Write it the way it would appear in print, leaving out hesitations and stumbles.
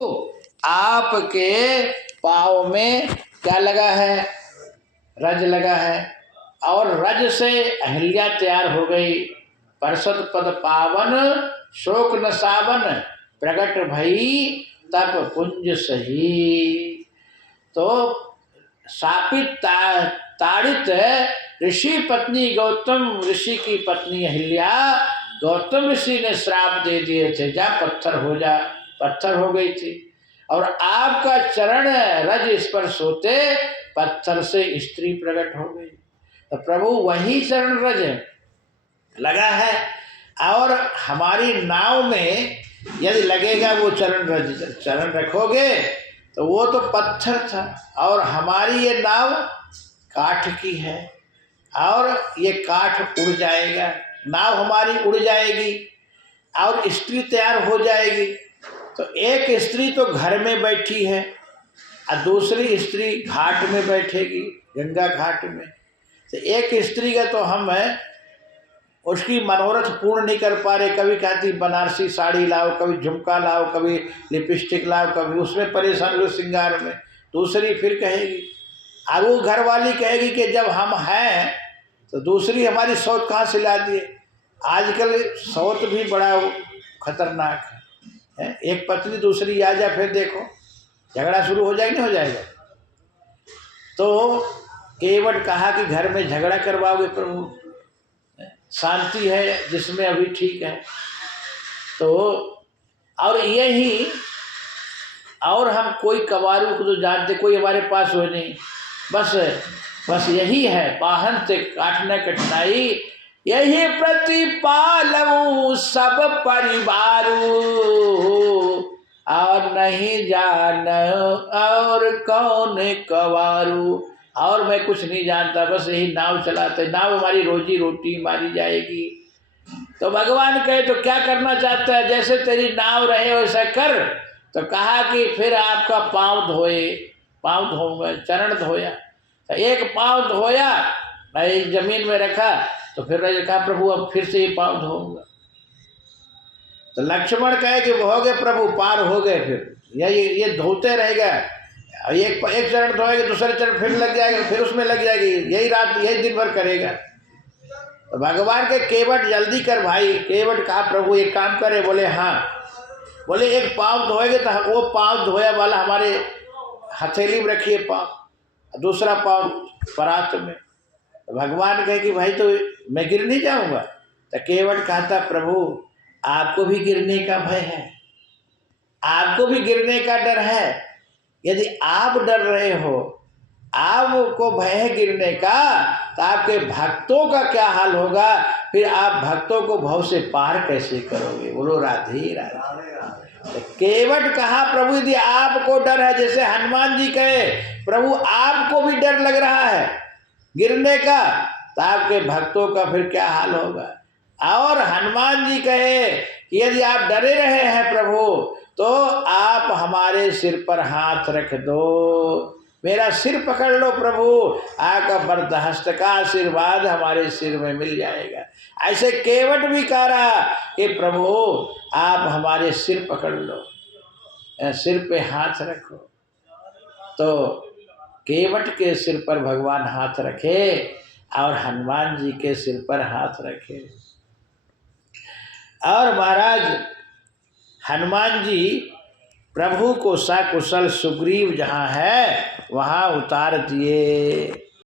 आपके पाँव में क्या लगा है? रज लगा है। और रज से अहिल्या तैयार हो गई। परसत पद पावन शोक न सावन, प्रगट भई तप कुंज सही। तो शापित ताड़ित ऋषि पत्नी गौतम ऋषि की पत्नी अहिल्या गौतम ऋषि ने श्राप दे दिए थे, जा पत्थर हो जा। पत्थर हो गई थी। और आपका चरण रज स्पर्श होते पत्थर से स्त्री प्रकट हो गई। तो प्रभु वही चरण रज लगा है। और हमारी नाव में यदि लगेगा वो चरण रज, चरण रखोगे तो वो तो पत्थर था और हमारी ये नाव काठ की है और ये काठ उड़ जाएगा, नाव हमारी उड़ जाएगी और स्त्री तैयार हो जाएगी। तो एक स्त्री तो घर में बैठी है और दूसरी स्त्री घाट में बैठेगी, गंगा घाट में। तो एक स्त्री का तो हम उसकी मनोरथ पूर्ण नहीं कर पा रहे। कभी कहती बनारसी साड़ी लाओ, कभी झुमका लाओ, कभी लिपस्टिक लाओ, कभी उसमें परेशान हो श्रृंगार में। दूसरी फिर कहेगी, और वो घर वाली कहेगी कि जब हम हैं तो दूसरी हमारी सौत कहाँ से ला दिए। आजकल सौत भी बड़ा खतरनाक है। एक पत्नी दूसरी आ जाए फिर देखो झगड़ा शुरू हो जाएगा, नहीं हो जाएगा। तो केवट कहा कि घर में झगड़ा करवाओगे प्रभु, शांति है जिसमें अभी ठीक है। तो और यही, और हम कोई कवारू को तो जानते कोई हमारे पास हो नहीं, बस यही है पाहन से काटना कठिनाई, यही प्रतिपालऊ सब परिवारू, और नहीं जान और कौन कवारू। और मैं कुछ नहीं जानता, बस यही नाव चलाते, नाव हमारी रोजी रोटी मारी जाएगी। तो भगवान कहे तो क्या करना चाहता है? जैसे तेरी नाव रहे वैसा कर। तो कहा कि फिर आपका पाँव धोए, पाँव धोऊंगा, चरण धोया। तो एक पाँव धोया, एक जमीन में रखा, तो फिर कहा प्रभु अब फिर से ये पाँव धोऊंगा। तो लक्ष्मण कहे कि वो हो गए प्रभु, पार हो गए। फिर ये धोते रहेगा, एक चरण धोएगा, दूसरे चरण फिर लग जाएगा, फिर उसमें लग जाएगी, यही रात यही दिन भर करेगा। तो भगवान के केवट जल्दी कर भाई। केवट कहा प्रभु एक काम करे। बोले हाँ। बोले एक पाँव धोएगे तो वो पाँव धोया वाला हमारे हथेली में रखिए पाँव, दूसरा पाँव परात में। तो भगवान कहे कि भाई तो मैं गिर नहीं जाऊंगा। तो केवट कहता प्रभु आपको भी गिरने का भय है, आपको भी गिरने का डर है। यदि आप डर रहे हो, आपको भय है गिरने का, तो आपके भक्तों का क्या हाल होगा? फिर आप भक्तों को भव से पार कैसे करोगे? बोलो राधे राधे। तो केवट कहा प्रभु यदि आपको डर है, जैसे हनुमान जी कहे प्रभु आपको भी डर लग रहा है गिरने का, तो आपके भक्तों का फिर क्या हाल होगा? और हनुमान जी कहे कि यदि आप डरे रहे हैं प्रभु, तो आप हमारे सिर पर हाथ रख दो, मेरा सिर पकड़ लो प्रभु, आपका बरदहस्त का आशीर्वाद हमारे सिर में मिल जाएगा। ऐसे केवट भी कह रहा कि प्रभु आप हमारे सिर पकड़ लो, सिर पे हाथ रखो। तो केवट के सिर पर भगवान हाथ रखे और हनुमान जी के सिर पर हाथ रखे। और महाराज हनुमान जी प्रभु को सकुशल सुग्रीव जहाँ है वहाँ उतार दिए।